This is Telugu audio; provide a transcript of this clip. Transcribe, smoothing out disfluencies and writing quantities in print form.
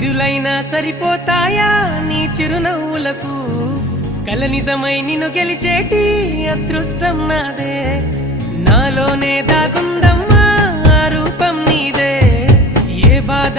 సిరులైనా సరిపోతాయా నీ చిరునవ్వులకు కల నిజమై నిన్ను గెలిచేటి అదృష్టం నాదే నాలోనే దాగుందమ్మా ఆ రూపం నీదే ఏ బాధ